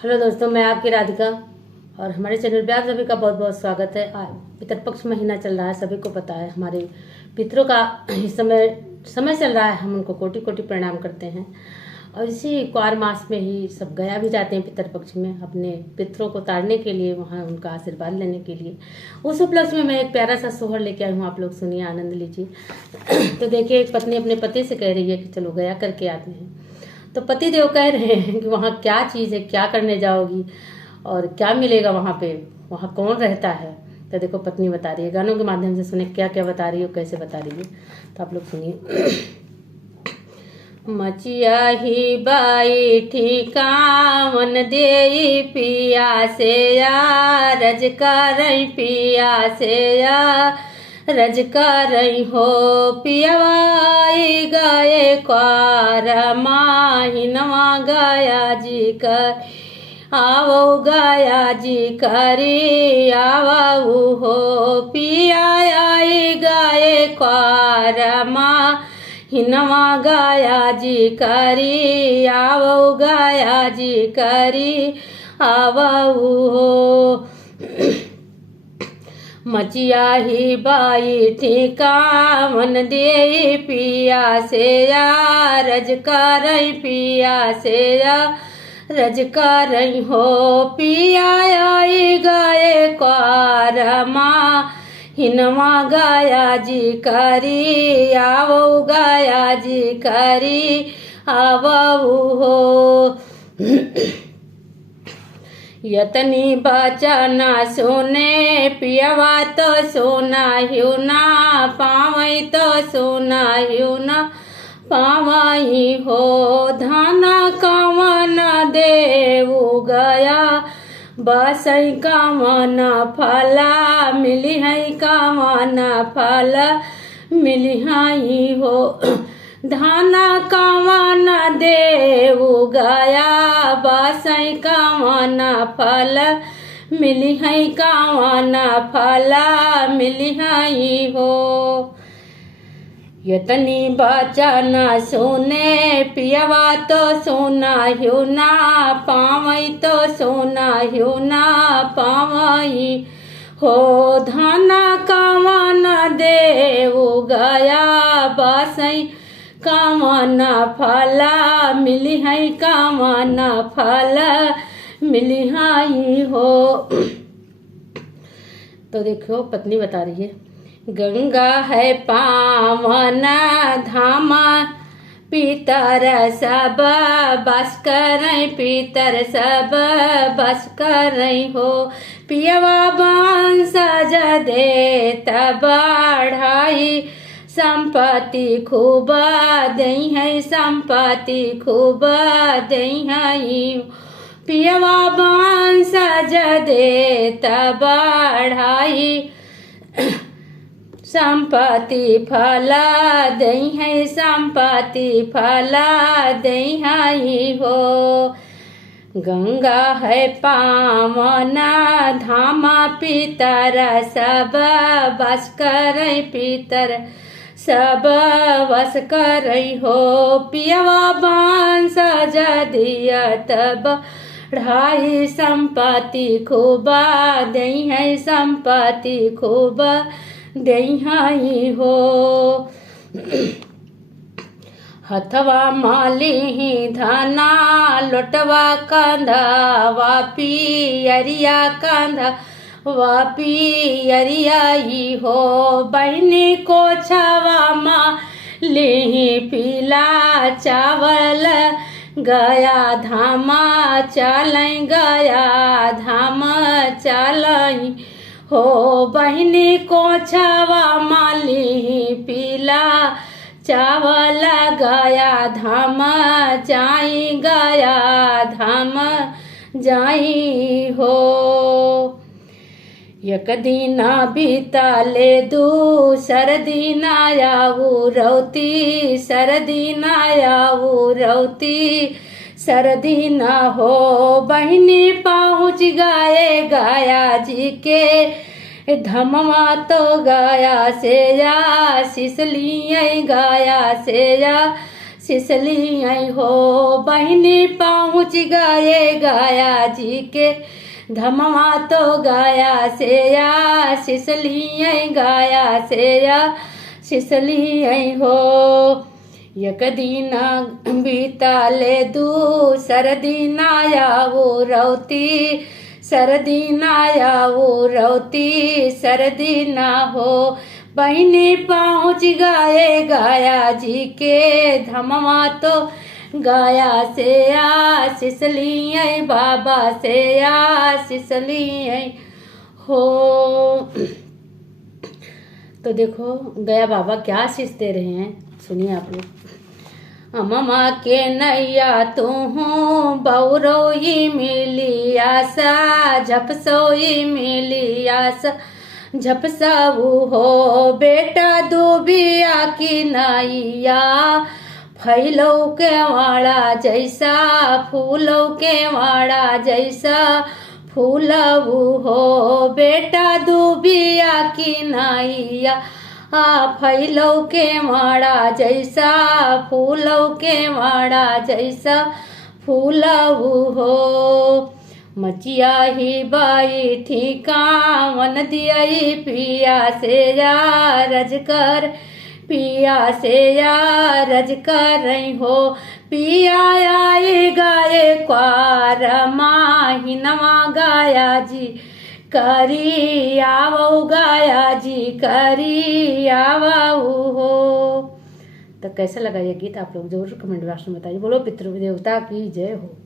Hello दोस्तों, मैं आपकी राधिका और हमारे चैनल पे आप सभी का बहुत बहुत स्वागत है। आज पितृपक्ष महीना चल रहा है, सभी को पता है। हमारे पितरों का इस समय चल रहा है, हम उनको कोटि कोटि प्रणाम करते हैं। और इसी क्वार मास में ही सब गया भी जाते हैं पितृपक्ष में, अपने पितरों को तारने के लिए, वहाँ उनका आशीर्वाद लेने के लिए। उस उपलक्ष्य में मैं एक प्यारा सा सोहर लेके आई हूँ, आप लोग सुनिए, आनंद लीजिए। तो देखिए, एक पत्नी अपने पति से कह रही है कि चलो गया करके आते हैं। तो पति देव कह रहे हैं कि वहाँ क्या चीज़ है, क्या करने जाओगी और क्या मिलेगा वहाँ पे, वहाँ कौन रहता है। तो देखो पत्नी बता रही है, गानों के माध्यम से सुने क्या क्या बता रही है, कैसे बता रही है, तो आप लोग सुनिए। मचिया ही बाई ठिकावन दे पिया से या रज कर पिया से या रज कर हो पियवाई गए क्वार माहिनवा गया जी कर आवो गया जी करी आवो हो पियाई गए क्वार हिनवा गया जी करी आवो गया जी करी आवो हो। मचिया ही बाई ठिकावन दे पिया से या रज कर पिया से या रज कर हो पियाई गए क्वार हिनवा गया जी करी आवो गया जी करी आवो हो। यतनी बचना सुने पियवा तो सुना हिउ ना पावई तो सुना हिउ ना पावई हो। धाना कवन देऊ गया बसई कवन फला मिली है कवन फल मिली है हो। धाना कवन देऊ गया बसई कवन फल मिली है कवन फला मिली है हो। यतनी बचन सुने पियवा तो सुना हिउ ना पावई तो सुना हिउ ना पावई हो। धाना कवन देऊ गया बसई कवन फला मिली है कवन फल मिली है हो। तो देखो पत्नी बता रही है, गंगा है पावन धाम पितर सब बस कर पितर सब बस कर हो। पियवा बंस दे तब बढ़ाई संपत्ति खूब दई है संपत्ति खूब दई है। पियवा बंस दे तब बढ़ाई संपत्ति फला दई है संपत्ति फला दई है हो। गंगा है पावन धाम पितर सब बस कर पितर सब बस कर हो। पियवा बांस दिया तब ढाई संपत्ति खूब दई है संपत्ति खूब दई है हो। हथवा माली ही धना लोटवा कंधा वापी अरिया कंधा वापी अरिया ही हो। बहनी को छावा माली पीला चावल गया धामा चलई गया धाम चलई हो। बहनी को छावा माली पीला चावल गया धाम जाई गया धाम जाई हो। एक दिन बीतले दूसर दिन आयाऊ रौती सर दिन आयाऊ रौती सर दिन हो। बहनी पहुँच गए गया जी के धमवा तो गया से या सिसलिए गया से या सिसली आई हो। बहिनी पहुँच गए गाया जी के धमवा तो गाया से या सिसली आई गाया से या सिसली आई हो। एक दिन बीताले दूसर दिन आया वो रौती सरदी ना आया वो रौती सरदी ना हो। बहिनी पहुँच गए गाया जी के धमवा तो गाया से आशीष लिए बाबा से आशीष लिए हो। तो देखो गया बाबा क्या आशीष दे रहे हैं, सुनिए आप लोग। ममा के नैया तू हूँ बौरोई मिली आशा झपसोई मिली आशा झपसाऊ हो। बेटा दूबिया की नैया फैलो के वाड़ा जैसा फूलों के वाड़ा जैसा फूलऊ हो। बेटा दूबिया की नैया फैलो के वाड़ा जैसा फूलों के वाड़ा जैसा फूलऊ हो। मचिया ही बाई थी कावन दियाई पिया से या रज कर पिया से या रज कर रही हो। पिया आए गाये क्वार माहिनवा गाया जी करी आवो गाया जी करी आवो हो। तो कैसा लगा ये गीत आप लोग जरूर कमेंट बॉक्स में बताइए। बोलो पितृ देवता की जय हो।